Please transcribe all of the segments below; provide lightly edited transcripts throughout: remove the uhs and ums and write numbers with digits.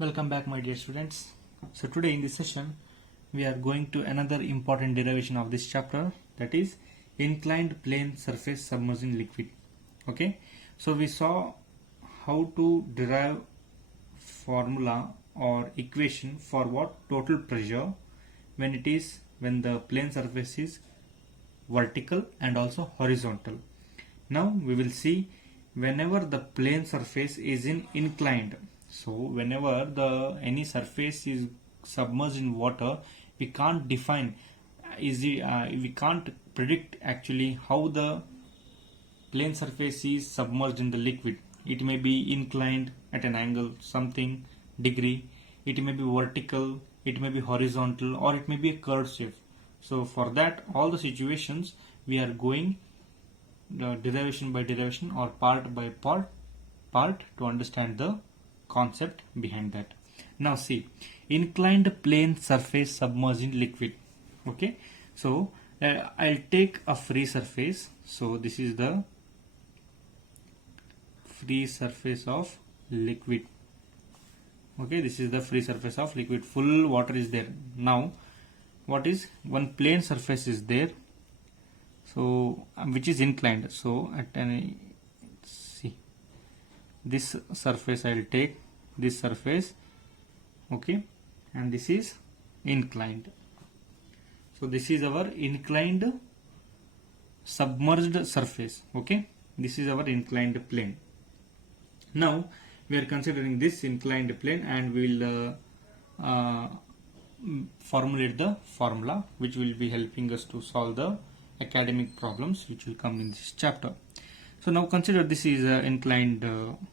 Welcome back, my dear students. So today in this session we are going to another important derivation of this chapter, that is inclined plane surface submerged in liquid. Okay, so we saw how to derive formula or equation for what? Total pressure when the plane surface is vertical and also horizontal. Now we will see whenever the plane surface is inclined. So whenever any surface is submerged in water, we can't define we can't predict actually how the plane surface is submerged in the liquid. It may be inclined at an angle something degree, it may be vertical, it may be horizontal, or it may be a curved shape. So for that, all the situations we are going derivation by derivation or part by part to understand the concept behind that. Now see, inclined plane surface submerged in liquid. Okay, so I'll take a free surface. So this is the free surface of liquid. Okay, this is the free surface of liquid. Full water is there. Now what is one plane surface is there, so which is inclined. So at any, see, this surface I'll take this surface, okay, and this is inclined. So this is our inclined submerged surface. Okay, this is our inclined plane. Now we are considering this inclined plane and we will formulate the formula which will be helping us to solve the academic problems which will come in this chapter. So now consider this is an inclined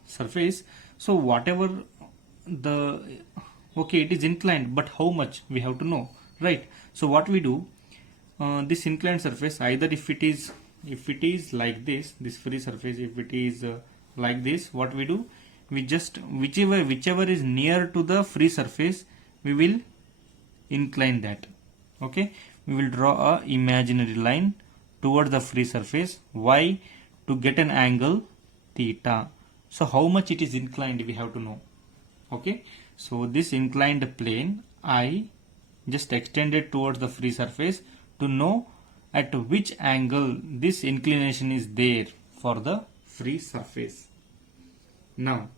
surface. So whatever okay, it is inclined, but how much we have to know, right? So what we do, this inclined surface, either if it is like this free surface, if it is like this, what we do, we just whichever is near to the free surface, we will incline that. Okay, we will draw a imaginary line towards the free surface. Why? To get an angle theta. So how much it is inclined we have to know. Okay, so this inclined plane I just extended towards the free surface to know at which angle this inclination is there for the free surface. Now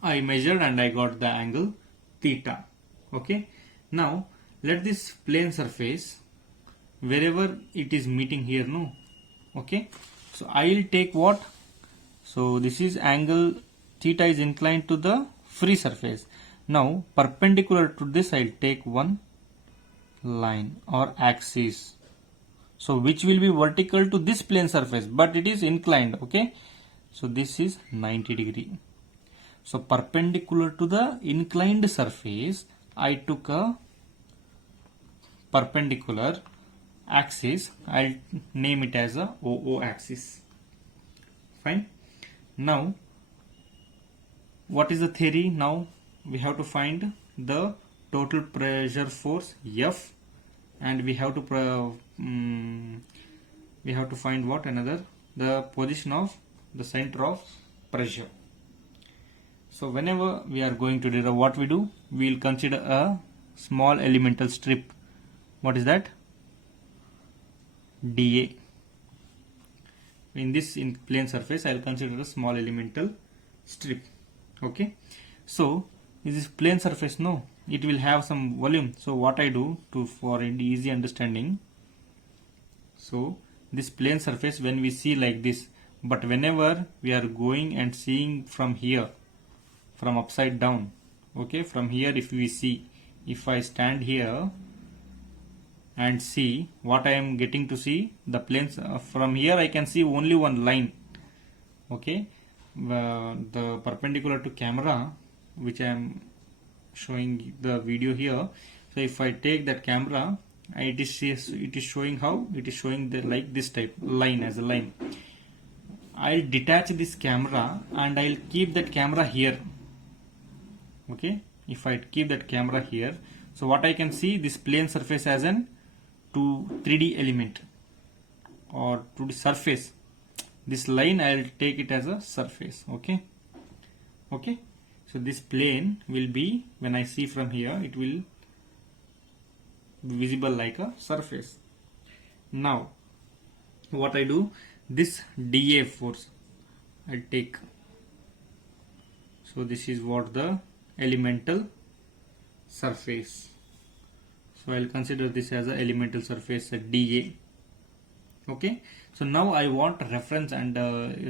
I measured and I got the angle theta. Okay, now let this plane surface, wherever it is meeting here, no, okay, so I will take what, so this is angle theta is inclined to the free surface. Now perpendicular to this I will take one line or axis, so which will be vertical to this plane surface, but it is inclined. Okay, so this is 90 degree. So perpendicular to the inclined surface, I took a perpendicular axis. I'll name it as a OO axis. Fine. Now what is the theory? Now we have to find the total pressure force F, and we have to find what another, the position of the center of pressure. So whenever we are going to derive, what we do, we will consider a small elemental strip. What is that? dA. In this plane surface, I will consider a small elemental strip. Okay, so is this plane surface? No, it will have some volume. So what I do for easy understanding, so this plane surface when we see like this, but whenever we are going and seeing from here, from upside down, okay, from here if we see, if I stand here and see, what I am getting to see, the planes from here I can see only one line. Okay, the perpendicular to camera, which I am showing the video here. So if I take that camera, it is showing how it is showing the like this type line as a line. I'll detach this camera and I'll keep that camera here. Okay, if I keep that camera here, so what I can see, this plane surface as an 3D element or 2D surface. This line I will take it as a surface. Okay, So this plane will be, when I see from here, it will be visible like a surface. Now what I do, this dA force I take. So this is what the elemental surface. So I'll consider this as a elemental surface, a dA. Okay. So now I want reference and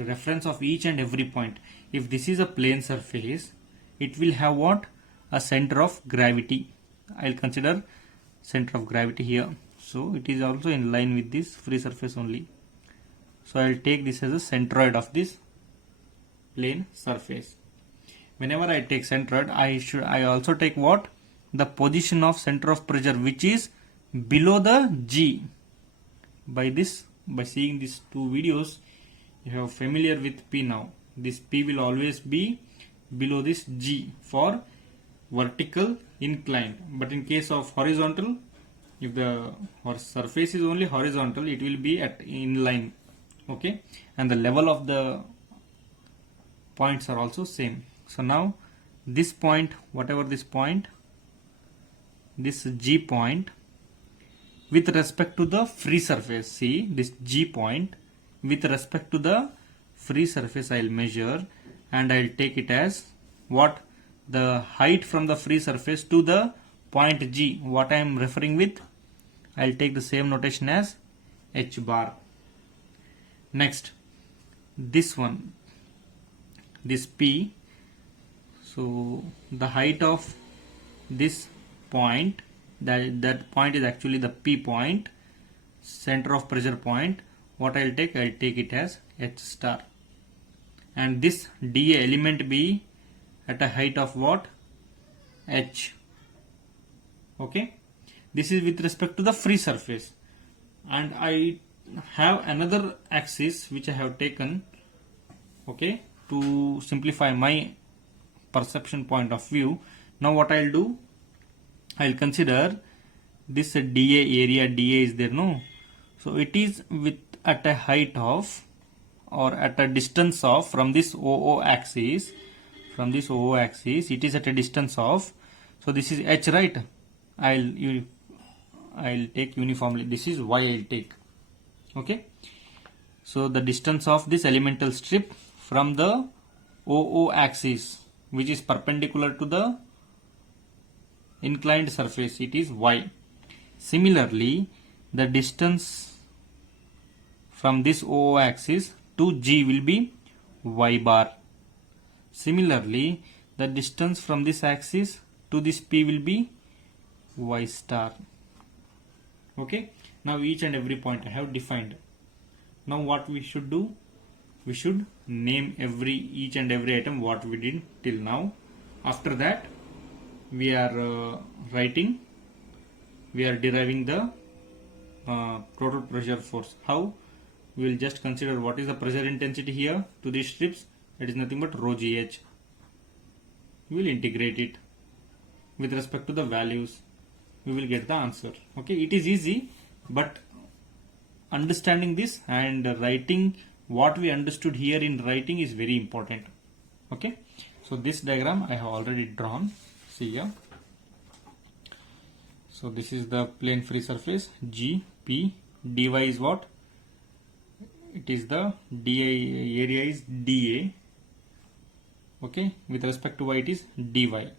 reference of each and every point. If this is a plane surface, it will have what? A center of gravity. I'll consider center of gravity here. So it is also in line with this free surface only. So I'll take this as a centroid of this plane surface. Whenever I take centroid, I also take what? The position of center of pressure, which is below the G. By seeing these two videos, you have familiar with P now. This P will always be below this G for vertical inclined. But in case of horizontal, if the surface is only horizontal, it will be at inline. Okay, and the level of the points are also same. So now this point, whatever this point, this G point, with respect to the free surface, see this G point with respect to the free surface, I'll measure and I'll take it as what? The height from the free surface to the point G, what I am referring with, I'll take the same notation as H bar. Next, this one, this P, so the height of this point, that point is actually the P point, center of pressure point. What I'll take it as H star. And this dA element B at a height of what? H. Okay, this is with respect to the free surface. And I have another axis which I have taken, okay, to simplify my perception point of view. Now what I'll do, I'll consider this dA area. dA is there, no? So it is with at a height of, or at a distance of, from this OO axis, it is at a distance of, so this is H, right? I'll take uniformly, this is Y I'll take. Okay, so the distance of this elemental strip from the OO axis, which is perpendicular to the inclined surface, it is Y. Similarly, the distance from this OO axis to G will be Y bar. Similarly, the distance from this axis to this P will be Y star. Okay, now each and every point I have defined. Now what we should do, we should name each and every item what we did till now. After that, we are deriving the total pressure force. How? We will just consider what is the pressure intensity here to these strips. It is nothing but rho GH. We will integrate it with respect to the values. We will get the answer. Okay, it is easy, but understanding this and writing what we understood here in writing is very important. Okay, so this diagram I have already drawn. See here. So this is the plane free surface G, P, dy is what? It is the dA area is dA. Okay, with respect to y it is dy.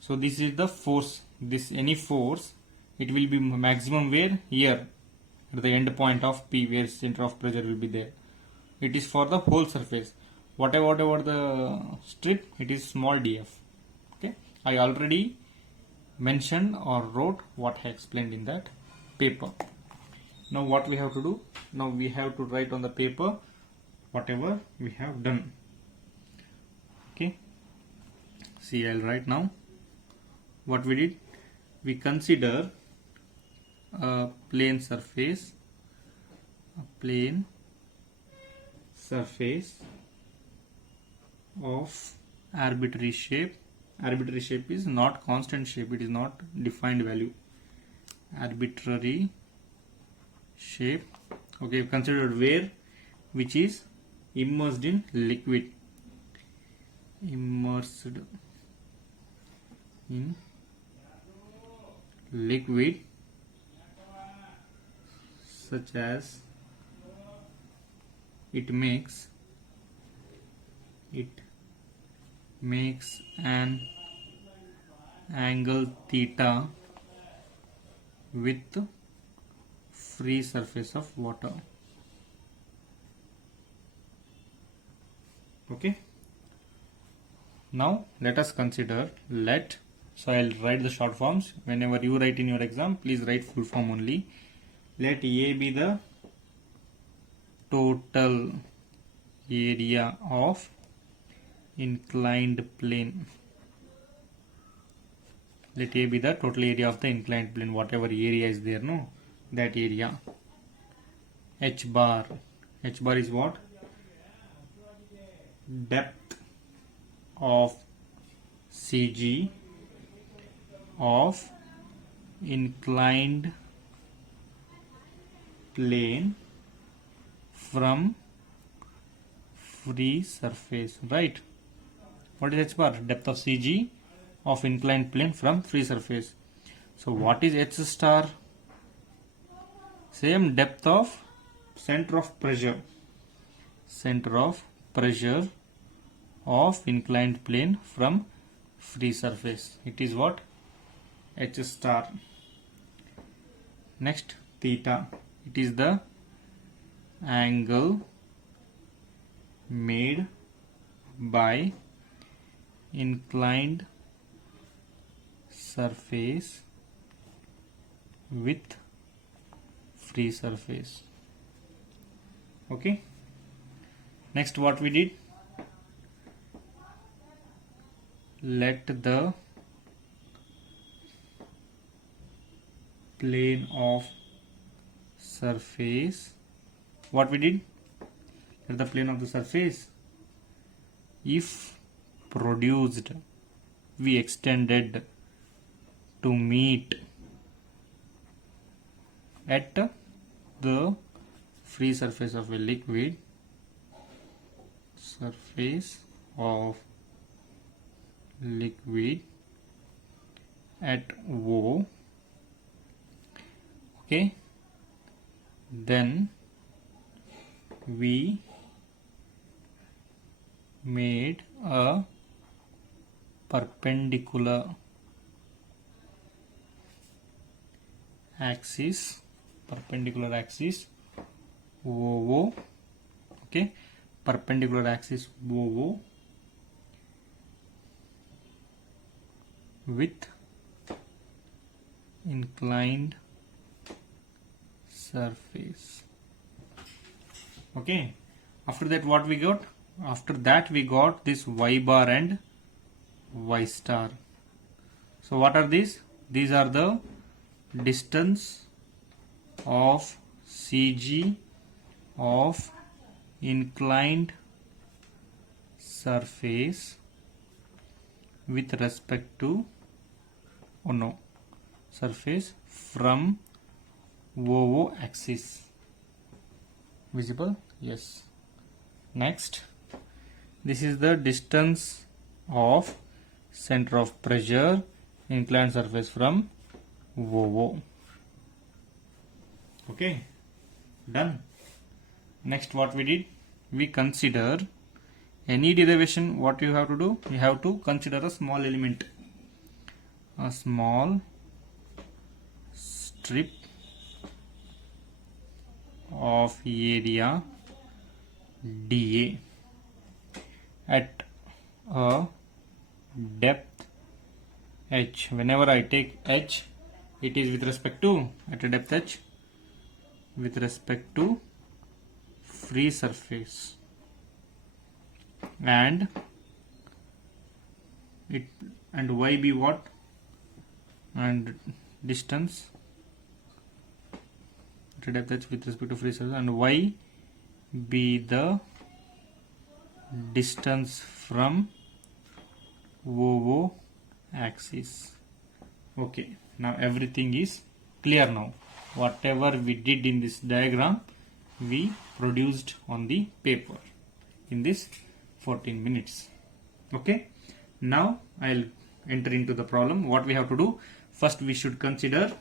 So this is the force. This any force, it will be maximum where? Here at the end point of P, where center of pressure will be there. It is for the whole surface. Whatever the strip, it is small df. Okay, I already mentioned or wrote what I explained in that paper. Now what we have to do? Now we have to write on the paper whatever we have done. Okay, see, I'll write now what we did. We consider a plane surface of arbitrary shape. Arbitrary shape is not constant shape, it is not defined value. Arbitrary shape. Okay, considered where, which is immersed in liquid. immersed in liquid such as it makes an angle theta with free surface of water. Okay, now let us consider so I'll write the short forms. Whenever you write in your exam, please write full form only. Let A be the total area of inclined plane. Let A be the total area of the inclined plane, whatever area is there, no, that area. H bar is what? Depth of CG of inclined plane from free surface, right? What is H bar? Depth of CG of inclined plane from free surface. So what is H star? Same depth of center of pressure of inclined plane from free surface. It is what? H star. Next, theta. It is the angle made by inclined surface with free surface. Okay. Next, what we did? Let the plane of surface. What we did? Let the plane of the surface, if produced, we extended to meet at the free surface of a liquid, at O. Okay, then we made a perpendicular axis OO. Okay, perpendicular axis OO with inclined surface. Okay, after that what we got? After that we got this Y bar and Y star. So what are these? These are the distance of CG of inclined surface with respect to surface from OO axis. Visible? Yes. Next, this is the distance of center of pressure inclined surface from OO. Okay, done. Next, what we did? We consider any derivation. What you have to do? You have to consider a small element, a small strip of area dA at a depth h. Whenever I take h, it is with respect to, at a depth h, with respect to free surface, and y be what? And distance at a depth h with respect to free surface, and y be the distance from OO axis. Okay, now everything is clear. Now whatever we did in this diagram, we produced on the paper in this 14 minutes. Okay, now I'll enter into the problem. What we have to do, first we should consider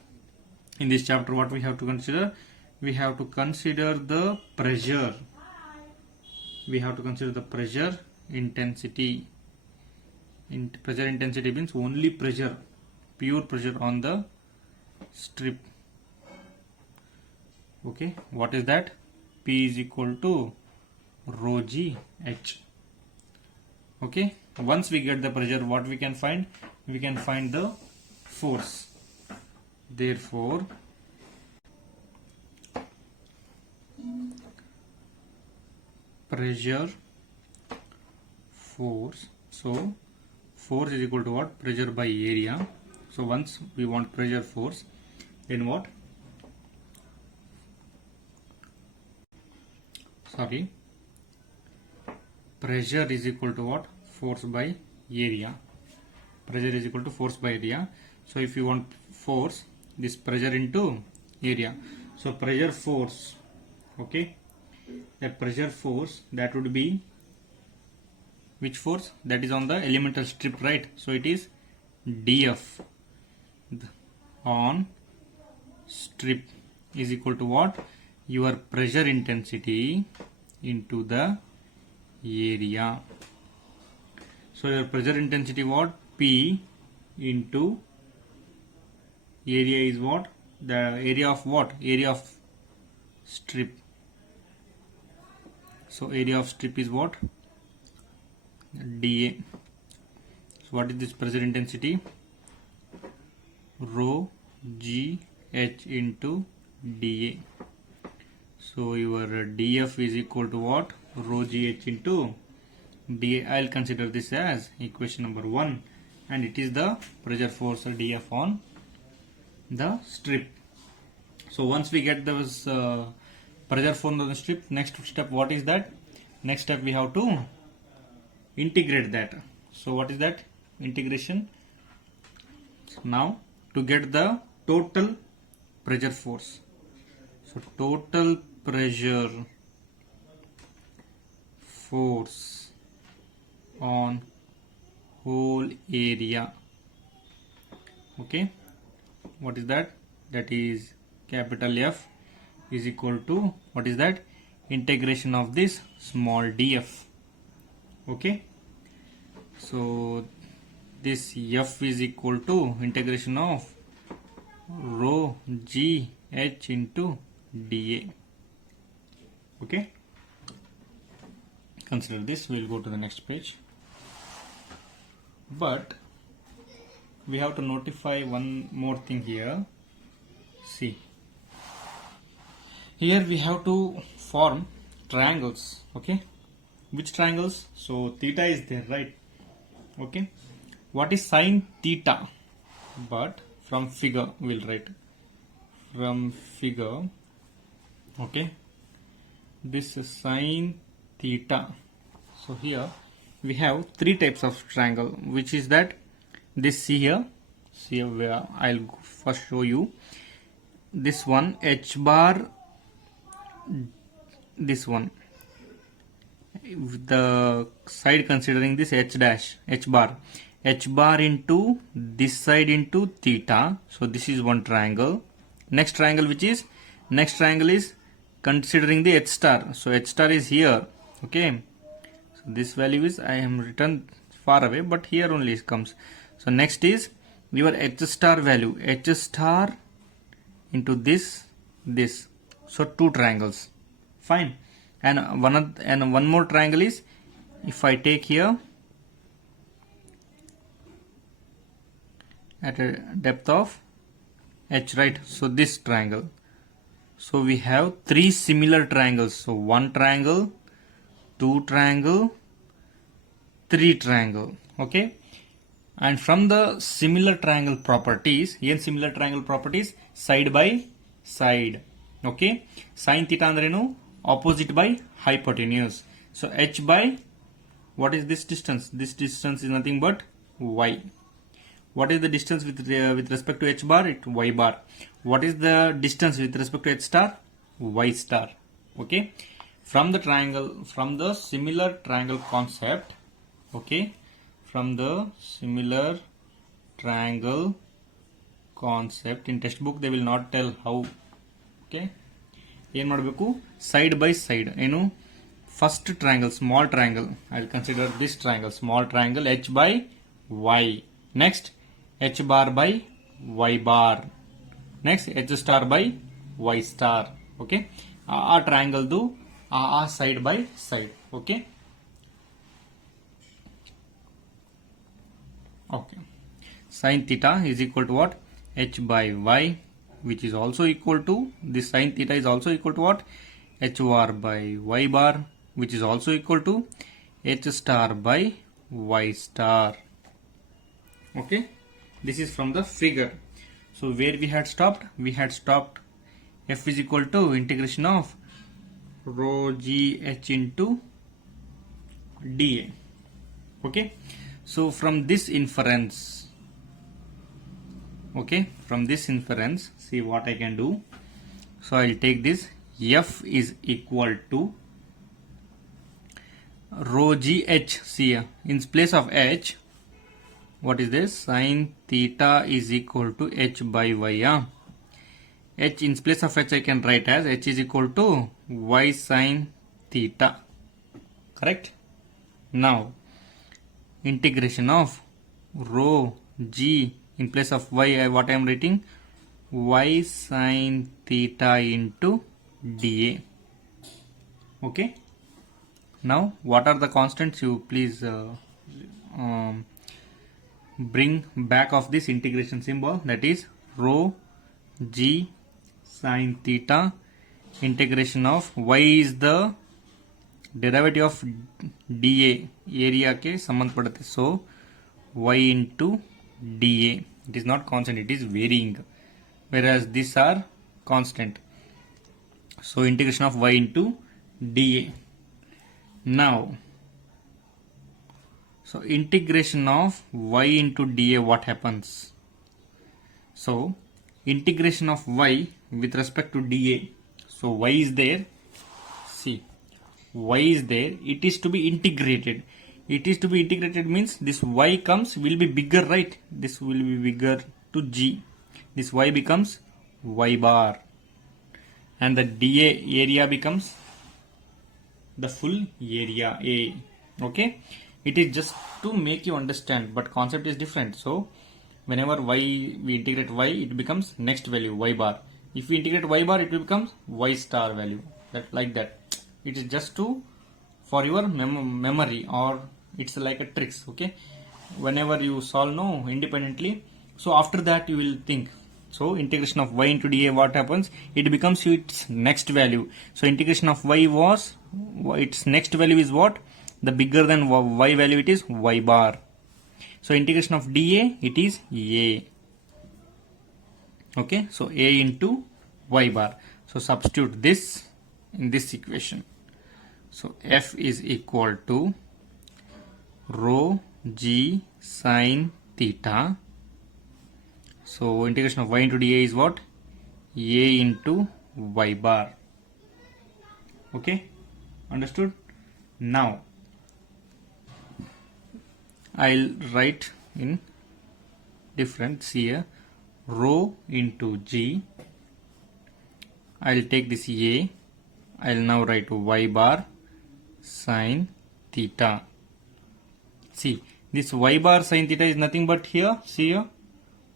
in this chapter, what we have to consider, we have to consider the pressure. We have to consider the pressure intensity. Pressure intensity means only pressure, pure pressure on the strip. Okay, what is that? P is equal to rho g h. Okay, once we get the pressure, what we can find? We can find the force. Therefore, pressure, force. So force is equal to what? Pressure by area. So once we want pressure, force, then what? Sorry, pressure is equal to what? Force by area. Pressure is equal to force by area. So if you want force, this pressure into area. So pressure force, okay, that pressure force, that would be which force? That is on the elemental strip, right? So it is dF on strip is equal to what? Your pressure intensity into the area. So your pressure intensity what? P into area is what? The area of what? Area of strip. So area of strip is what? dA. So what is this pressure intensity? Rho g h into dA. So your dF is equal to what? Rho g h into dA. I'll consider this as equation number 1, and it is the pressure force dF on the strip. So once we get those pressure force on the strip, next step what is that? Next step we have to integrate that. So what is that? Integration. Now to get the total pressure force. So total pressure force on whole area. Okay, what is that? That is capital F is equal to what is that? Integration of this small df. Okay, so this F is equal to integration of rho g h into dA. Okay, consider this. We'll go to the next page, but we have to notify one more thing here. See, here we have to form triangles. Okay, which triangles? So theta is there, right? Okay, what is sine theta? But from figure we'll write, from figure. Okay, this is sine theta. So here we have three types of triangle, which is that this. See here where I'll first show you this one, h bar, this one, the side considering this h dash, h bar into this side into theta. So this is one triangle. Next triangle is considering the h star. So h star is here. Okay, so this value is, I am written far away, but here only it comes. So next is your h star value, h star into this. So two triangles, fine. And one more triangle is, if I take here at a depth of h, right? So this triangle. So we have three similar triangles. So one triangle, two triangle, three triangle. Okay, and from the similar triangle properties, similar triangle properties, side by side. Okay, sine theta andrenu? Opposite by hypotenuse. So h by, what is this distance? This distance is nothing but y. What is the distance with respect to h bar? It y bar. What is the distance with respect to h star? Y star. Okay, from the triangle, from the similar triangle concept. Okay, from the similar triangle concept. In textbook they will not tell how. Okay, ಏನು ಮಾಡಬೇಕು, side by side. ಏನು, first triangle, small triangle, I will consider this triangle, small triangle, h by y. Next, h bar by y bar. Next, h star by y star. Okay, ಆ triangle ದು ಆ side by side. Okay. Okay. Sin theta is equal to what? H by y, which is also equal to, this sin theta is also equal to what? H bar by y bar, which is also equal to h star by y star. Okay, this is from the figure. So where we had stopped? We had stopped f is equal to integration of rho g h into dA. Okay, so from this inference, okay, from this inference, see what I can do. So I'll take this, f is equal to rho g h. See, in place of h, what is this? Sin theta is equal to h by y. H, in place of h I can write as h is equal to y sin theta. Correct? Now integration of rho g, in place of y, what I am writing? Y sin theta into dA. Okay. Now what are the constants? You please bring back of this integration symbol, that is rho g sin theta. Integration of y is the derivative of dA, area के संबंध पड़ते, so y into dA. It is not constant, it is varying, whereas these are constant. So integration of y into dA. Now, so integration of y into dA, what happens? So integration of y with respect to dA. So y is there. See, y is there. It is to be integrated. It is to be integrated means this y comes, will be bigger, right? This will be bigger to g. This y becomes y bar. And the dA area becomes the full area A. Okay. It is just to make you understand, but concept is different. So whenever y, we integrate y, it becomes next value y bar. If we integrate y bar, it will become y star value. That, like that. It is just to, for your memory, or it's like a tricks. Okay, whenever you solve independently, so after that you will think. So integration of y into dA, what happens? It becomes its next value. So integration of y was, its next value is what? The bigger than y value, it is y bar. So integration of dA, it is A. Okay, so A into y bar. So substitute this in this equation. So f is equal to rho g sin theta. So integration of y into dA is what? A into y bar. Okay, understood? Now I'll write in different here, rho into g. I'll take this A. I'll now write y bar sin theta. See, this y bar sin theta is nothing but here, see here,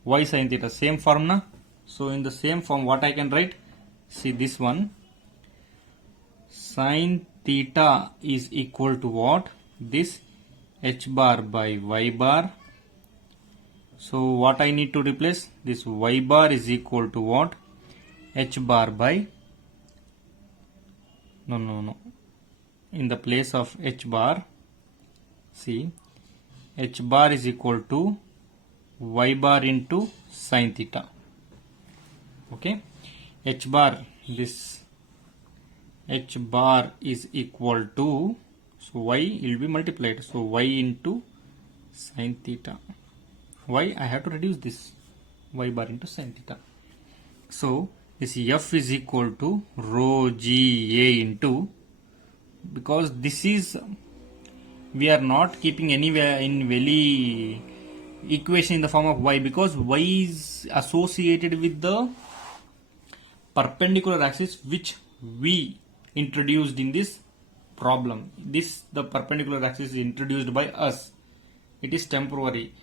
y sin theta, same form na. So in the same form, what I can write? See this one, sin theta is equal to what? This h bar by y bar. So what I need to replace? This y bar is equal to what? H bar by, no, in the place of h bar, see, h bar is equal to y bar into sin theta. Okay, h bar, this h bar is equal to, so y will be multiplied, so y into sin theta. Why? I have to reduce this y bar into sin theta. So this f is equal to rho g A into, because this is we are not keeping anywhere in very equation in the form of y, because y is associated with the perpendicular axis which we introduced in this problem. The perpendicular axis is introduced by us. It is temporary.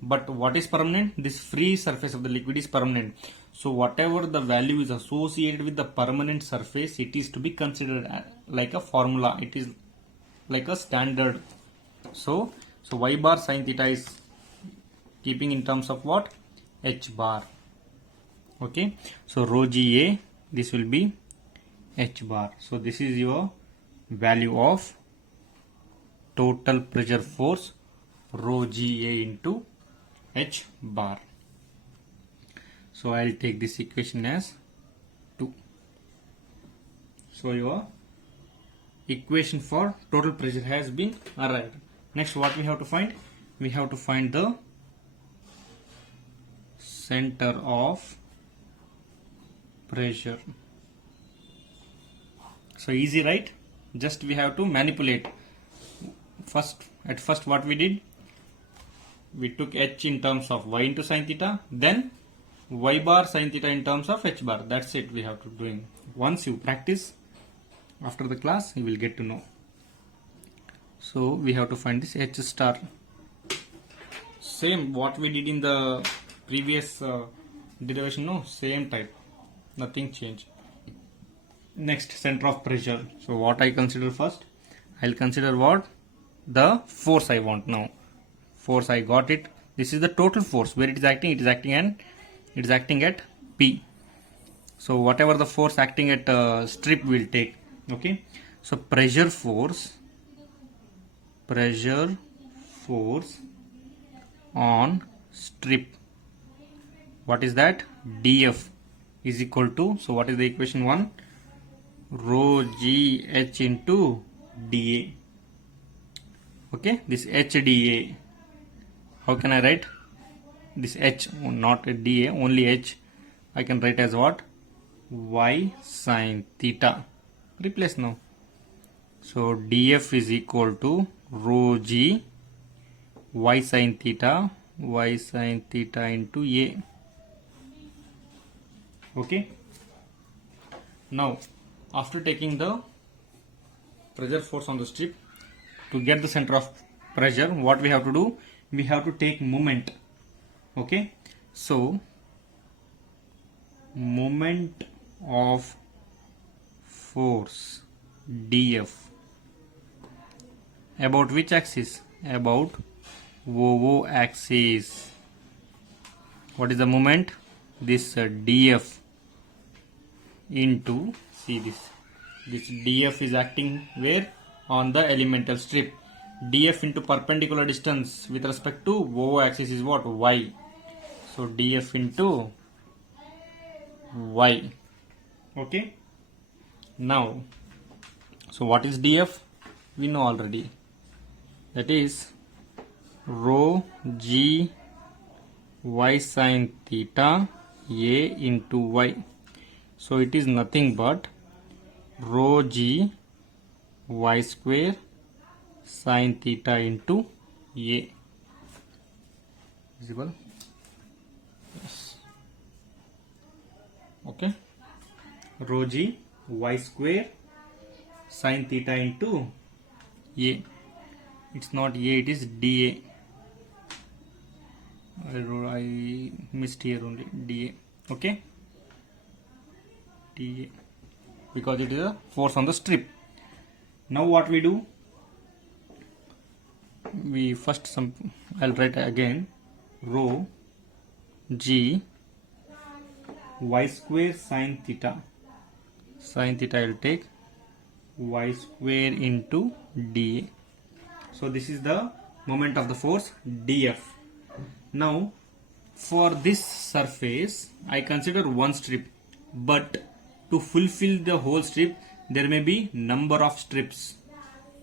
But what is permanent? This free surface of the liquid is permanent. So whatever the value is associated with the permanent surface, it is to be considered like a formula. It is like a standard. So y bar sin theta is keeping in terms of what? H bar. Okay. So rho GA, this will be H bar. So this is your value of total pressure force rho GA into H bar. So I'll take this equation as 2. So your equation for total pressure has been arrived. Next, what we have to find? We have to find the center of pressure. So easy, right? Just we have to manipulate. At first what we did? We took H in terms of y into sin theta, then y bar sin theta in terms of H bar. That's it we have to do. Once you practice, after the class, you will get to know. So we have to find this H star. Same what we did in the previous derivation, no? Same type. Nothing changed. Next, center of pressure. So what I consider first? I'll consider what? The force I want now. Force, I got it. This is the total force. Where it is acting? It is acting at P. So whatever the force acting at strip will take. Okay. So pressure force on strip. What is that? dF is equal to, so what is the equation 1? Rho GH into dA. Okay, this HdA. How can I write this H? Not dA, only H. I can write as what? Y sin theta. Replace now. So dF is equal to rho G y sin theta into A. Okay. Now, after taking the pressure force on the strip, to get the center of pressure, what we have to do? We have to take moment. Okay. So, moment of force dF about which axis? About OO axis. What is the moment? This dF into, see this dF is acting where? On the elemental strip. dF into perpendicular distance with respect to OO axis is what? Y. So dF into Y. Okay. Now, so what is dF? We know already. That is rho G y sin theta A into Y. So it is nothing but rho G y square sin theta into A. Visible? Yes. Okay. Rho G y square sin theta into A. It's not A, it is dA. I missed here only dA. Okay. dA. Because it is a force on the strip. Now what we do? We first I'll write again rho G y square sin theta. Sin theta I will take y square into dA. So this is the moment of the force dF. Now for this surface I consider one strip, but to fulfill the whole strip there may be number of strips.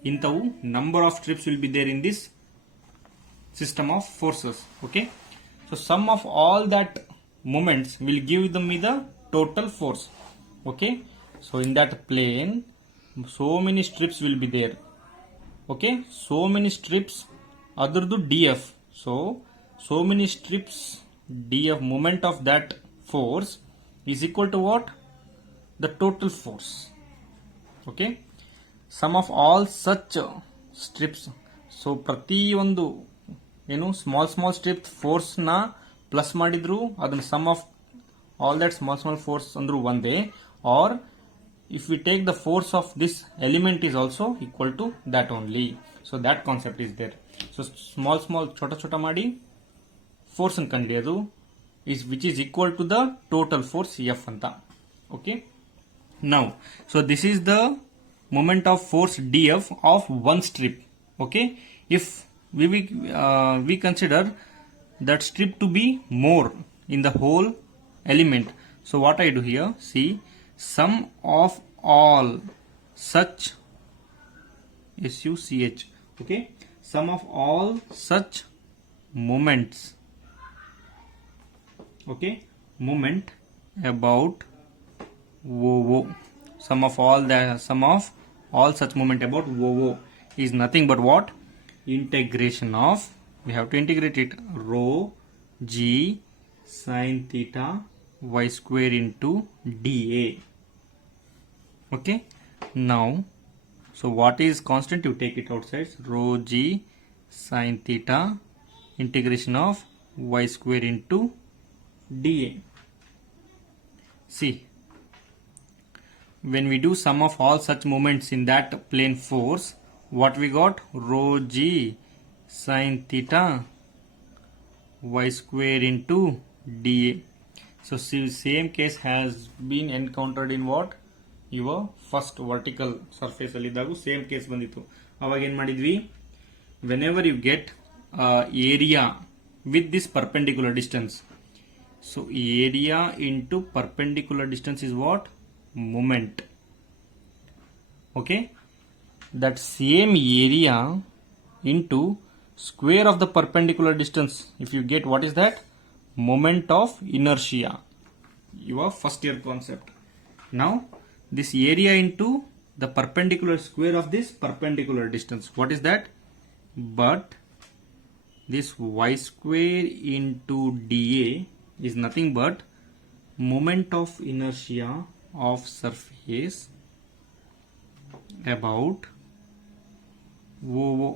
Intavu number of strips will be there in this system of forces. Okay. So sum of all that moments will give me the total force. Okay. So in that plane so many strips will be there. Okay, so many strips adradu df. So many strips df moment of that force is equal to what? The total force. Okay, sum of all such strips. So ಪ್ರತಿ ಒಂದು ಏನು small strip force ನ plus ಮಾಡಿದ್ರು ಅದನ್ನ sum of all that small force ಅಂದ್ರೂ ಒಂದೇ, or if we take the force of this element is also equal to that only. So that concept is there. So small chota ಮಾಡಿ force ಅನ್ನು ಕಂಡುಹಿಡಿಯೋದು is which is equal to the total force F ಅಂತ. Okay, now so this is the moment of force df of one strip. Okay, if we consider that strip to be more in the whole element, so what I do here, see, sum of all such such, okay, sum of all such moments, okay, moment about OO, sum of all such moment about OO is nothing but what? Integration of, we have to integrate it, rho g sin theta y square into dA. Okay, now so what is constant? You take it outside, rho g sin theta integration of y square into dA. See, when we do sum of all such moments in that plane force, what we got? Rho g sin theta y square into dA. So same case has been encountered in what? Your first vertical surface ಅಲ್ಲಿ ಇದ್ದಾಗ same case ಬಂದಿತ್ತು. ಅವಾಗ ಏನು ಮಾಡಿದ್ವಿ? Whenever you get area with this perpendicular distance, so area into perpendicular distance is what? Moment. Okay, that same area into square of the perpendicular distance, if you get, what is that? Moment of inertia. Your first year concept. Now this area into the perpendicular square of this perpendicular distance, what is that? But this y square into dA is nothing but moment of inertia of surface about OO,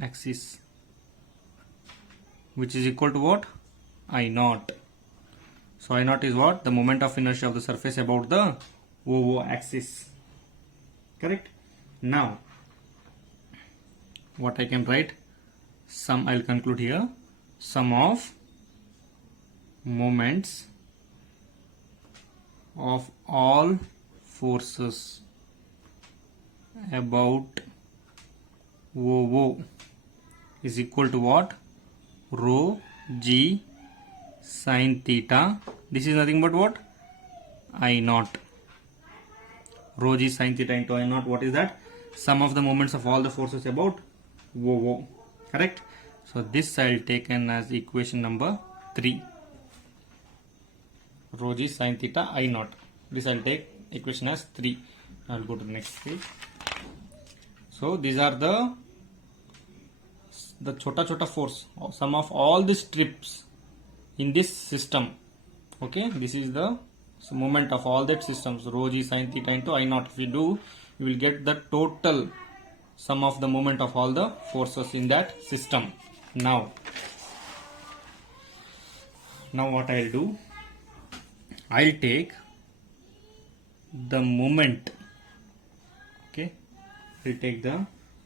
axis, which is equal to what? I naught. So I naught is what? The moment of inertia of the surface about the OO axis. Correct? Now what I can write? Sum, I will conclude here, sum of moments of all forces about OO is equal to what? Rho g sin theta. This is nothing but what? I naught. Rho g sin theta into I naught. What is that? Sum of the moments of all the forces about OO. Correct? So this I will take as equation number 3. Rho g sin theta I naught. This I will take equation as 3. I will go to the next page. So these are the chota force, sum of all the strips in this system. Okay, this is the moment of all that systems, rho g sin theta into I naught. If you do, you will get the total sum of the moment of all the forces in that system. Now what I will do, I will take the moment. Okay, I will take the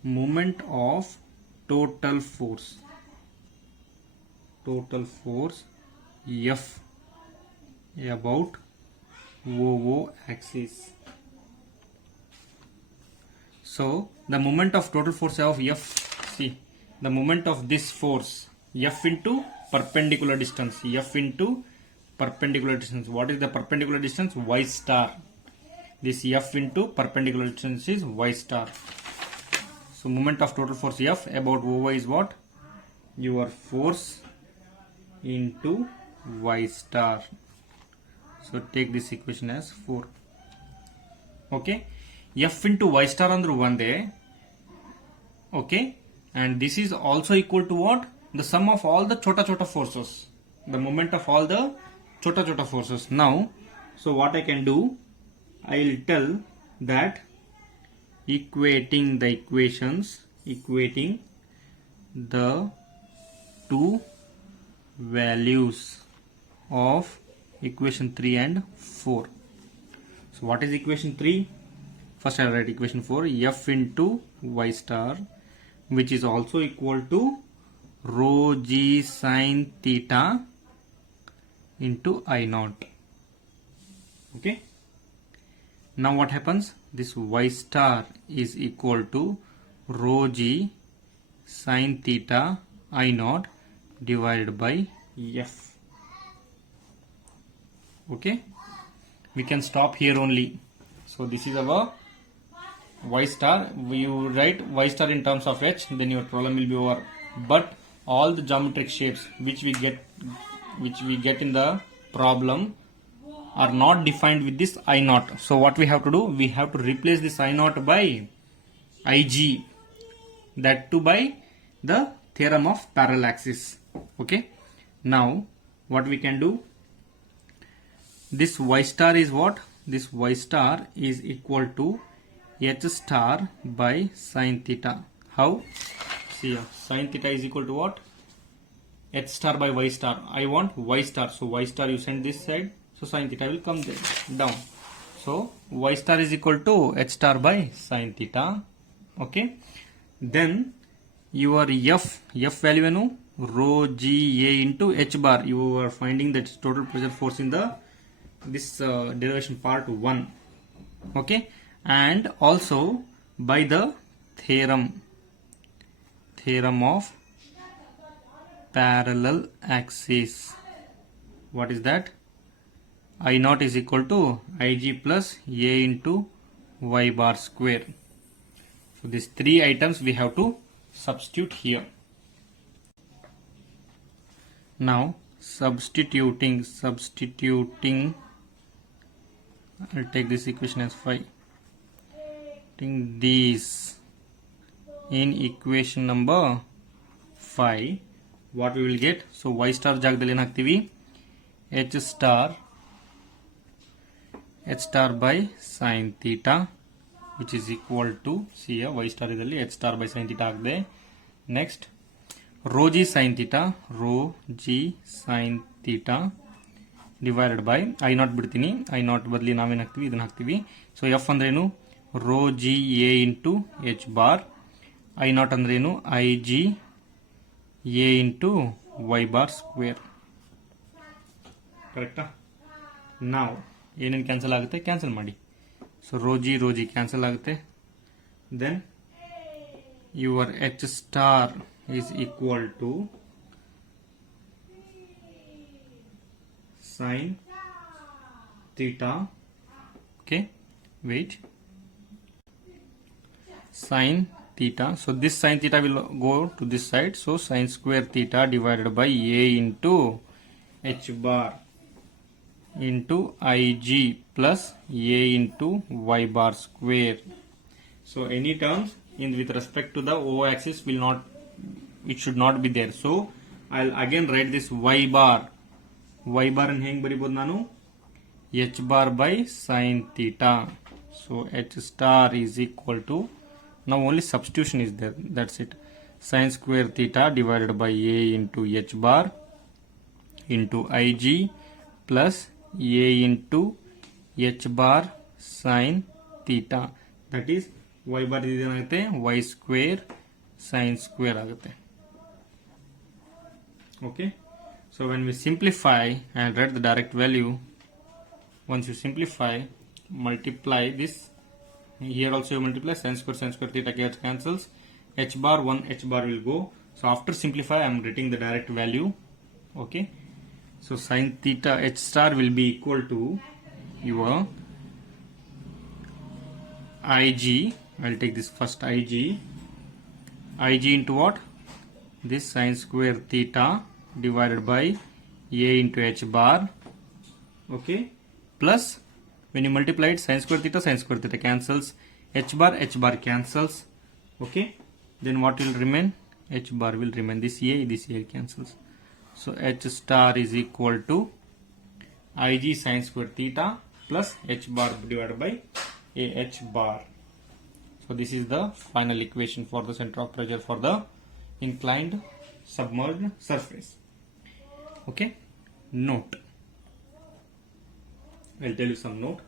moment of total force F about OO axis. So the moment of total force of F, see, the moment of this force F into perpendicular distance, F into perpendicular distance. What is the perpendicular distance? Y star. This F into perpendicular distance is Y star. So moment of total force F about OO is what? Your force into Y star. So take this equation as 4. Okay. f into y star ಅಂದ್ರೆ ಒಂದೇ. Okay, and this is also equal to what? The sum of all the chota chota forces, the moment of all the chota chota forces. Now, so what I can do, I will tell that equating the equations, equating the two values of equation 3 and 4. So what is equation 3? First I will write equation 4, f into y star, which is also equal to rho g sin theta into I naught. Okay. Now what happens? This y star is equal to rho g sin theta I naught divided by f. Okay. We can stop here only. So this is our y star. You write y star in terms of h, then your problem will be over. But all the geometric shapes which we get in the problem are not defined with this I naught. So what we have to do? We have to replace this I naught by Ig, that too by the theorem of parallel axis. Okay. Now what we can do? This y star is what? This y star is equal to h star by sin theta. How? See here, sin theta is equal to what? H star by y star. I want y star, so y star you send this side, so sin theta will come there down. So y star is equal to h star by sin theta. Okay. Then your f value enu rho g a into h bar. You are finding that total pressure force in the this derivation part 1. Okay. And also by the theorem of parallel axis. What is that? I naught is equal to Ig plus a into y bar square. So these three items we have to substitute here. Now substituting, I'll take this equation as 5. Putting these in equation number 5, what we will get? So y star ಜಾಗದಲ್ಲಿ ಏನು ಹಾಕ್ತೀವಿ? h star by sin theta, which is equal to, see here y star ಇದರಲ್ಲಿ h star by sin theta ಆಗಿದೆ. Next rho g sin theta divided by I naught ಬಿಡ್ತೀನಿ. I naught ಬದಲಿ ನಾವೇನು ಹಾಕ್ತೀವಿ? ಇದನ್ನ ಹಾಕ್ತೀವಿ. ಸೊ f ಅಂದ್ರೆ ಏನು? rho g a into h bar. I naught ಅಂದ್ರೆ ಏನು? Ig a into y bar square. ಕರೆಕ್ಟಾ? ನಾವು ಏನೇನು ಕ್ಯಾನ್ಸಲ್ ಆಗುತ್ತೆ? ಕ್ಯಾನ್ಸಲ್ ಮಾಡಿ. ಸೊ rho g ಕ್ಯಾನ್ಸಲ್ ಆಗುತ್ತೆ. Then your h star is equal to sin theta. Okay, wait, sin theta. So this sin theta will go to this side, so sin square theta divided by a into h bar into Ig plus a into y bar square. So any terms in with respect to the o axis will not, it should not be there. So I'll again write this y bar and ಹೆಂಗ್ ಬರಿಬಹುದು ನಾನು? h bar by sin theta. So h star is equal to, now only substitution is there, that's it, sin square theta divided by a into h bar into Ig plus a into h bar sin theta. That is y bar ಇದೇನಾಗುತ್ತೆ? y square sin square ಆಗುತ್ತೆ. Okay. So when we simplify and write the direct value, once you simplify, multiply this, here also you multiply, sin square theta gets cancels, h bar 1 h bar will go. So after simplify I am getting the direct value. Okay. So sin theta h star will be equal to your Ig. I'll take this first Ig into what? This sin square theta divided by a into h bar. Okay. Plus when you multiply it, sin square theta cancels, h bar cancels. Okay, then what will remain? H bar will remain. This a cancels. So h star is equal to Ig sin square theta plus h bar divided by ah bar. So this is the final equation for the center of pressure for the inclined submerged surface. Okay, note. I'll tell you some note.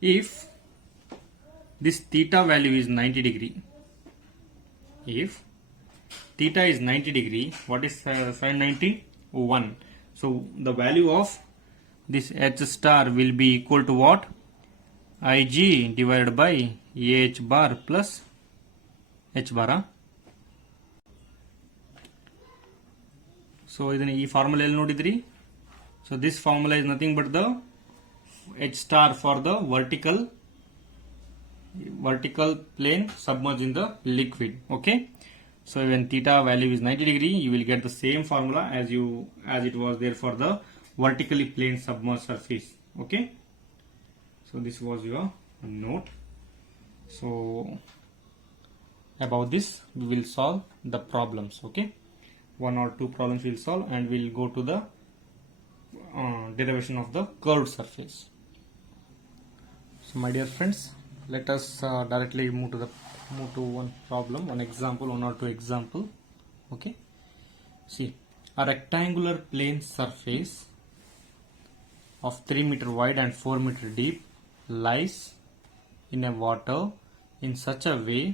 If this theta value is 90 degree, if theta is 90 degree, what is sin 90? 1. So the value of this h star will be equal to what? Ig divided by ah bar plus h bar. So ಇದನ್ನ ಈ formula ಎಲ್ಲಿ ನೋಡಿದ್ರಿ? So this formula is nothing but the h star for the vertical plane submerged in the liquid. Okay, so when theta value is 90 degree, you will get the same formula as it was there for the vertically plane submerged surface. Okay, so this was your note. So about this we will solve the problems. Okay, 1 or 2 problems we'll solve, and we'll go to the derivation of the curved surface. So my dear friends, let us directly move to one problem, one example, 1 or 2 example. Okay, see, a rectangular plane surface of 3 meter wide and 4 meter deep lies in a water in such a way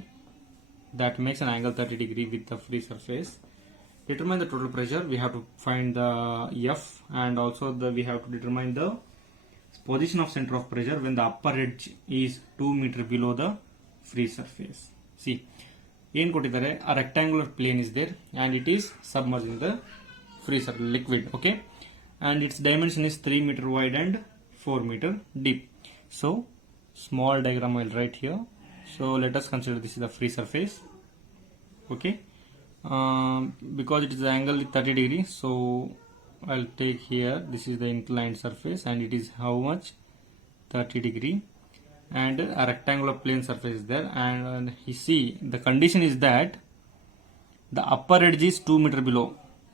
that makes an angle 30 degree with the free surface. Determine the total pressure. We have to find the F, and also we have to determine the position of center of pressure when the upper edge is 2 meter below the free surface. See, ಏನು ಕೊಟ್ಟಿದ್ದಾರೆ, a rectangular plane is there and it is submerged in the free liquid. Okay, and its dimension is 3 meter wide and 4 meter deep. So small diagram I will write here. So let us consider this is the free surface. Okay, because it is the angle 30 degree, so I'll take here, this is the inclined surface and it is how much? 30 degree, and a rectangular plane surface is there, and you see the condition is that the upper edge is 2 meter below.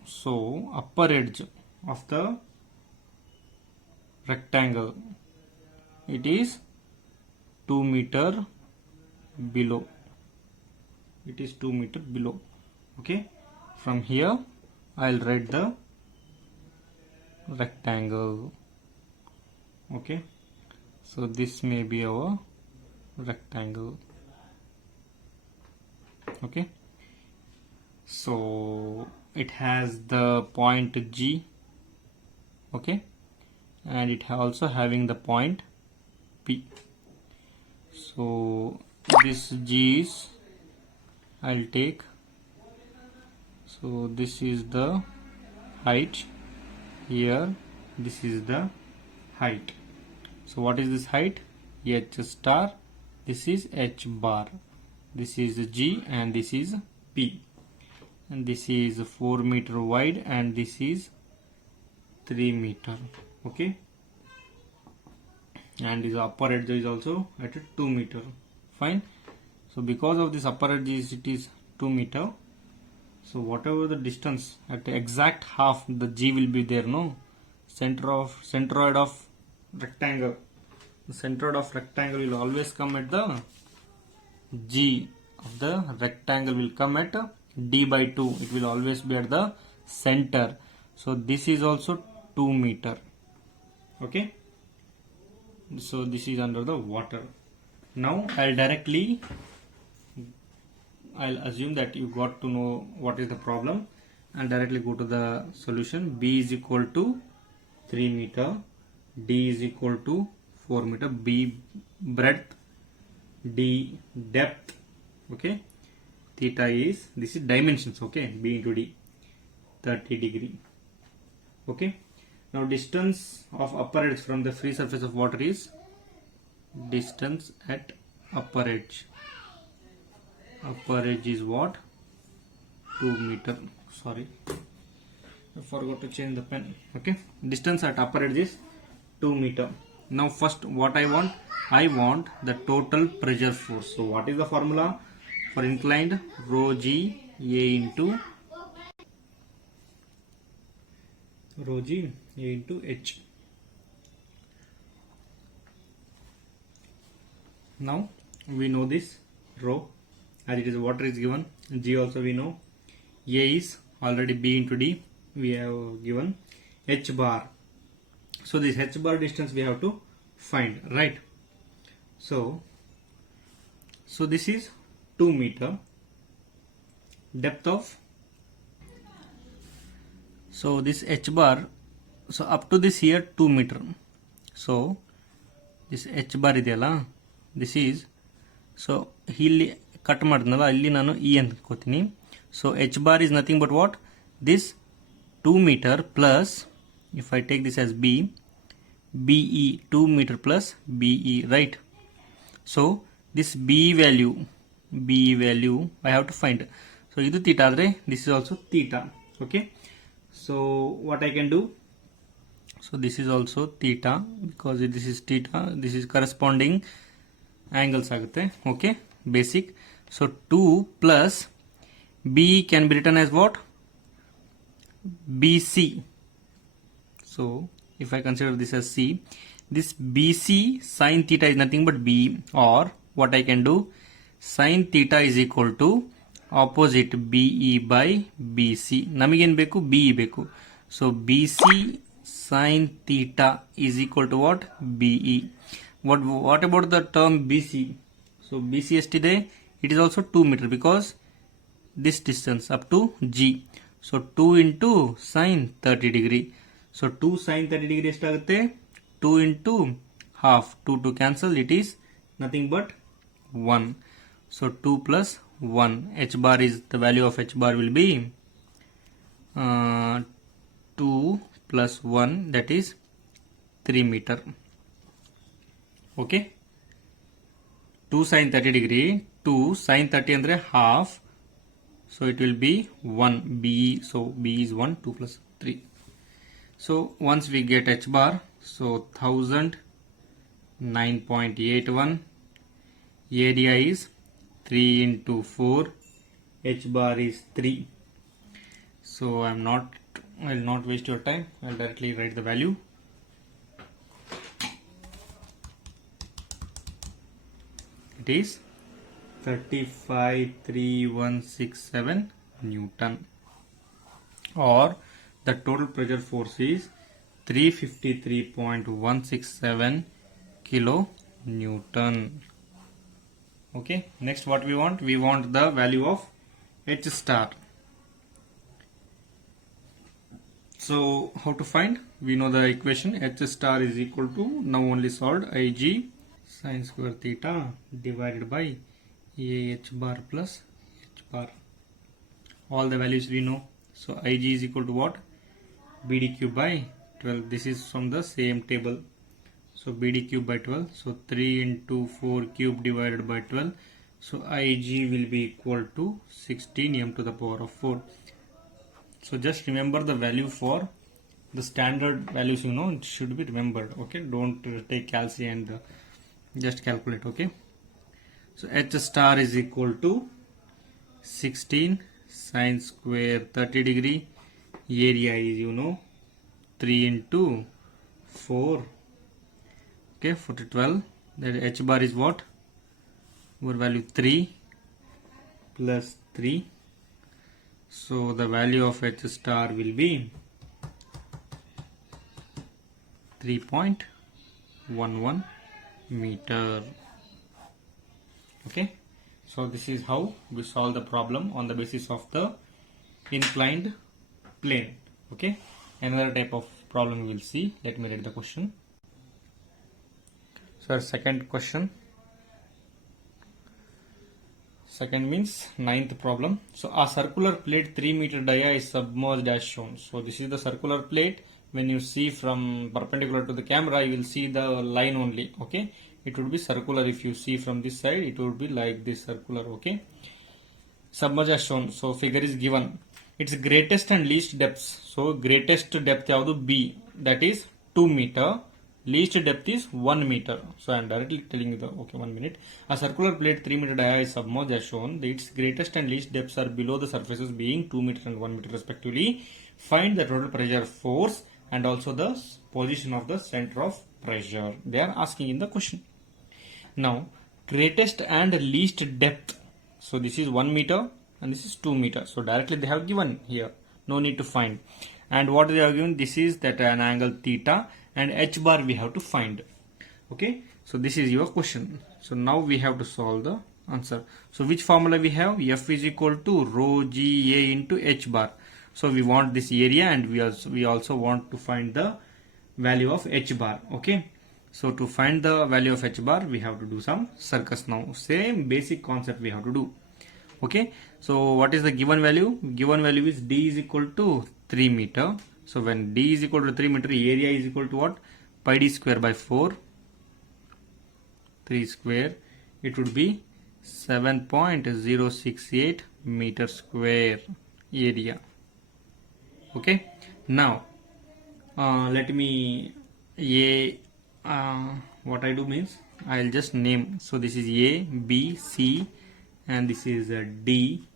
So upper edge of the rectangle, it is 2 meter below. It is 2 meter below. Okay, from here I'll write the rectangle. Okay, so this may be our rectangle. Okay, so it has the point G. Okay, and it also having the point P. So this G is, I'll take, so this is the height here, this is the height. So what is this height? H star, this is H bar, this is G, and this is P, and this is 4 meter wide and this is 3 meter. Okay, and this upper edge is also at 2 meter. Fine. So because of this upper edge it is 2 meter, so whatever the distance at the exact half, the G will be there, no? Centroid of rectangle. The centroid of rectangle will always come at the G of the rectangle will come at D by 2. It will always be at the center. So this is also 2 meter. Okay. So this is under the water. Now I'll assume that you got to know what is the problem, and directly go to the solution. B is equal to 3 meter, D is equal to 4 meter, B breadth, D depth. Okay, theta is, this is dimensions. Okay, B into D, 30 degree. Okay, now distance of upper edge from the free surface of water is distance at upper edge. Upper edge is what? 2 meter. Sorry, I forgot to change the pen. Okay, distance at upper edge is 2 meter. Now first what I want the total pressure force. So what is the formula for inclined? Rho G A into H. Now we know this rho as it is water is given, G also we know, A is already B into D, we have given H bar. So this H bar distance we have to find, right? So this is 2 meter, depth of, so this H bar, so up to this here 2 meter. So this H bar ಇದೆಯಲ್ಲ, this is, so ಇಲ್ಲಿ cut ಮಾಡಿದ್ನಲ್ಲ ಇಲ್ಲಿ ನಾನು E ಅಂದ್ಕೋತೀನಿ. So H bar is nothing but what? This 2 meter plus, if I take this as B, BE, 2 meter plus BE, right? So this BE value I have to find. So idu theta adre this is also theta. Okay, so what I can do, so this is also theta because this is theta, this is corresponding angles agutte. Okay, basic. So 2 plus BE can be written as what? BC. So if I consider this as C, this BC sin theta is nothing but B, or what I can do, sin theta is equal to opposite BE by BC. ನಮಗೇನು ಬೇಕು? BE ಬೇಕು. So BC sin theta is equal to what? BE. What about the term BC? So BC ಎಷ್ಟಿದೆ? It is also 2 meter because this distance up to G. So 2 into sin 30 degree. So 2 sin 30 degree ಎಷ್ಟಾಗುತ್ತೆ? 2 into half. 2 to cancel, it is nothing but 1. So 2 plus 1. H bar is, the value of H bar will be 2 plus 1, that is 3 meter. Okay. 2 sin 30 degree, 2 sin 30 andre half. So it will be 1 B. So B is 1, 2 plus 3. So once we get H bar, so 1009.81, area is 3 into 4, H bar is 3. So I will not waste your time, I will directly write the value. It is 353167 Newton, or the total pressure force is 353.167 kilo Newton. Okay, next what we want? We want the value of H star. So how to find? We know the equation. H star is equal to, now only solved, Ig sin square theta divided by AH bar plus H bar. All the values we know. So Ig is equal to what? BD cube by 12. This is from the same table. So BD cube by 12. So 3 into 4 cube divided by 12. So Ig will be equal to 16 m to the power of 4. So just remember the value for the standard values, you know, it should be remembered. Okay, don't take calci and just calculate. Okay, so H star is equal to 16 sin square 30 degree, area is, you know, 3 into 4. Okay, 4 to 12. Then H bar is what? Our value 3 plus 3. So the value of H star will be 3.11 meter. Okay, so this is how we solve the problem on the basis of the inclined plane. Okay, another type of problem we will see. Let me read the question. So second question. Second means ninth problem. So a circular plate 3 meter dia is submerged as shown. So this is the circular plate. When you see from perpendicular to the camera, you will see the line only. Okay, it would be circular. If you see from this side, it would be like this, circular. Okay, submerged as shown. So figure is given. Its greatest and least depths. So greatest depth yavadu B, that is 2 meter, least depth is 1 meter. So I am directly telling you the, okay, 1 minute. A circular plate 3 meter dia is submerged as shown. Its greatest and least depths are below the surfaces being 2 meter and 1 meter respectively. Find the total pressure force and also the position of the center of pressure. They are asking in the question. Now, greatest and least depth. So this is 1 meter and this is 2 meter. So directly they have given here. No need to find. And what they have given, this is that an angle theta, and h bar we have to find. Okay. So this is your question. So now we have to solve the answer. So which formula we have? F is equal to rho g a into h bar. So we want this area, and we also want to find the value of h bar. Okay. So to find the value of h bar, we have to do some circus now. Same basic concept we have to do. Okay. So what is the given value? Given value is d is equal to 3 meter. So when d is equal to 3 meter, area is equal to what? Pi d square by 4. 3 square. It would be 7.068 meter square area. Okay. Now let me what I do means I'll just name. So this is A, B, C, and this is D,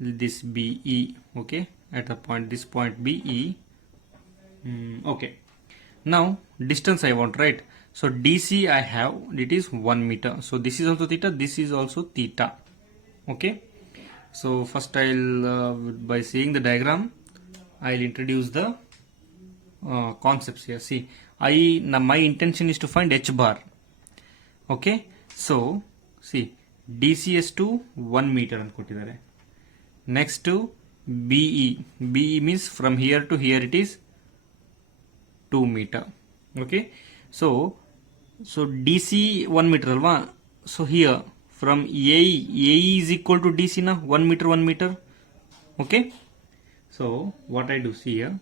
this B, E. Okay, at the point, this point B, E. Okay. Now distance I want, right? So DC I have, it is 1 meter. So this is also theta, this is also theta. Okay. So first I'll by seeing the diagram, I'll introduce the concepts here. See, my intention is to find h bar. Okay. So see, DCS to 1 meter ankottidare. Next to BE. BE means from here to here it is 2 meter. Okay. So DC 1 meter alva. So here from AE is equal to DC na 1 meter 1 meter. Okay. So what I do, see here,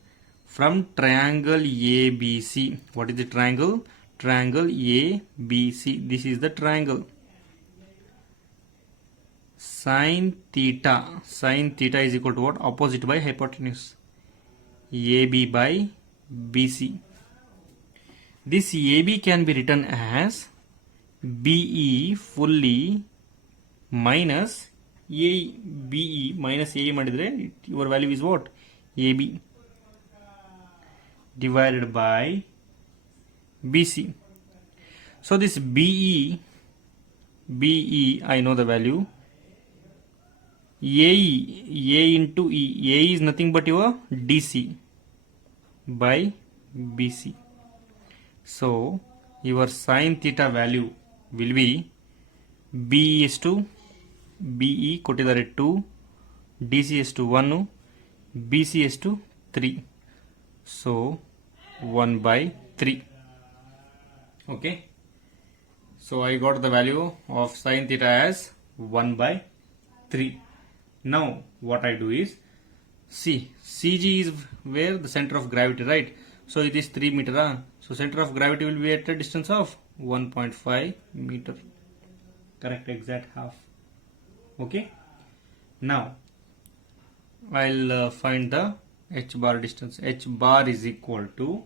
from triangle ABC. What is the triangle? Triangle ABC. This is the triangle. Sin theta. Sin theta is equal to what? Opposite by hypotenuse. AB by BC. This AB can be written as BE fully minus AE. BE minus AE madidre, your value is what? AB divided by BC. So this BE I know the value. A into E. A is nothing but your DC by BC. So your sin theta value will be BE is to BE ಕೊಟ್ಟಿದ್ದಾರೆ 2, DC is to 1, BC is to 3. So 1 by 3. Okay. So I got the value of sin theta as 1 by 3. Now what I do is, see, CG is where the center of gravity, right? So it is 3 meter. So center of gravity will be at a distance of 1.5 meter. Correct, exact half. Okay. Now I'll find the h bar distance. H bar is equal to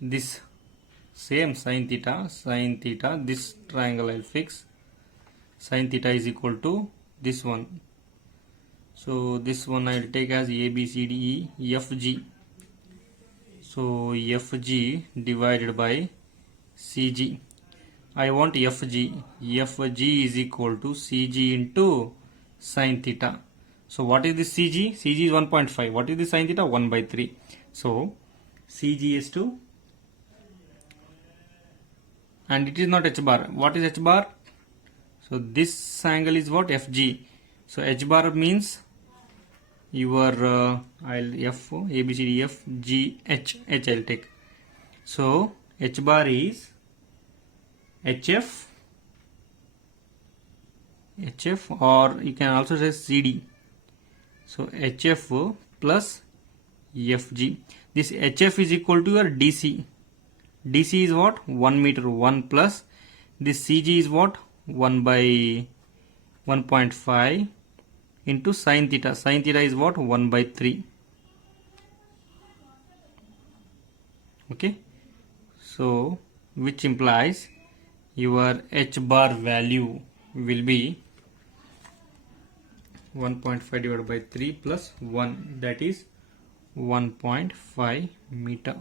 this same sin theta. This triangle I'll fix. Sin theta is equal to this one. So this one I'll take as A, B, C, D, E, F, G. So FG divided by CG. I want FG. FG is equal to CG into sin theta. So what is this CG? CG is 1.5. What is the sin theta? 1 by 3. So CG is 2. And it is not h bar. What is h bar? So this angle is what? FG. So h bar means your I'll F, A, B, C, D, F, G, H. H I'll take. So h bar is HF, or you can also say CD. So HF plus FG. This HF is equal to your DC. DC is what? 1 meter 1 plus this CG is what? 1 by 1.5 into sin theta. Sin theta is what? 1 by 3. Okay. So which implies your h bar value will be 1.5 divided by 3 plus 1, that is 1.5 meter.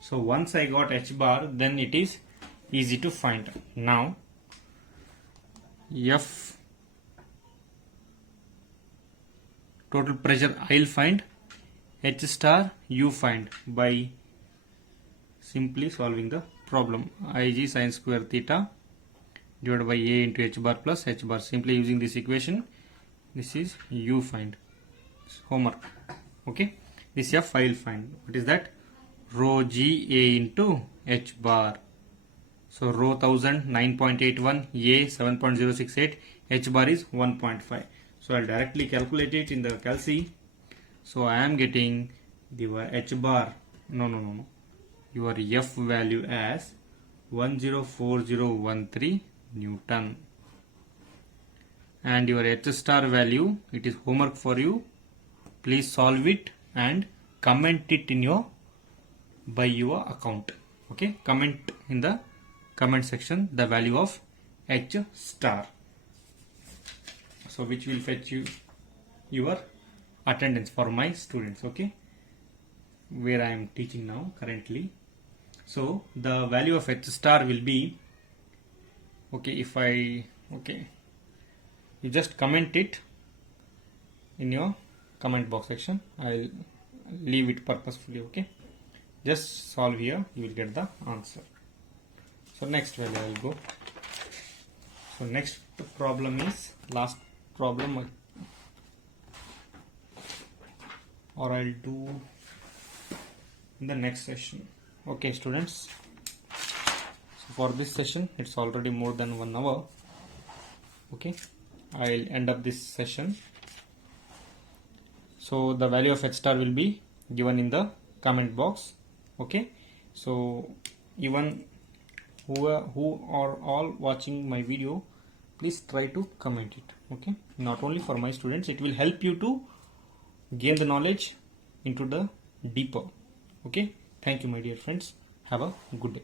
So once I got h bar, then it is easy to find. Now F total pressure I'll find, h star you find by simply solving the problem. Ig sin square theta divided by A into h bar plus h bar. Simply using this equation, this is you find. It's homework. Okay, this F I'll find. What is that? Rho g A into h bar. So rho 1000 9.81, A 7.068, h bar is 1.5. So I'll directly calculate it in the calci. So I am getting your h bar, no, your F value as 104013 Newton, and your h star value, it is homework for you. Please solve it and comment it in your by your account. Okay, comment in the comment section the value of h star, so which will fetch you your attendance for my students. Okay, where I am teaching now currently. So the value of h star will be, okay, you just comment it in your comment box section. I'll leave it purposefully. Okay, just solve here, you will get the answer. So next value I will go. So next problem is last problem, or I'll do in the next session. Okay students, so for this session it's already more than 1 hour. Okay, I'll end up this session. So the value of h star will be given in the comment box. Okay, so even who are all watching my video, please try to comment it. Okay, not only for my students, it will help you to gain the knowledge into the deeper. Okay, thank you my dear friends, have a good day.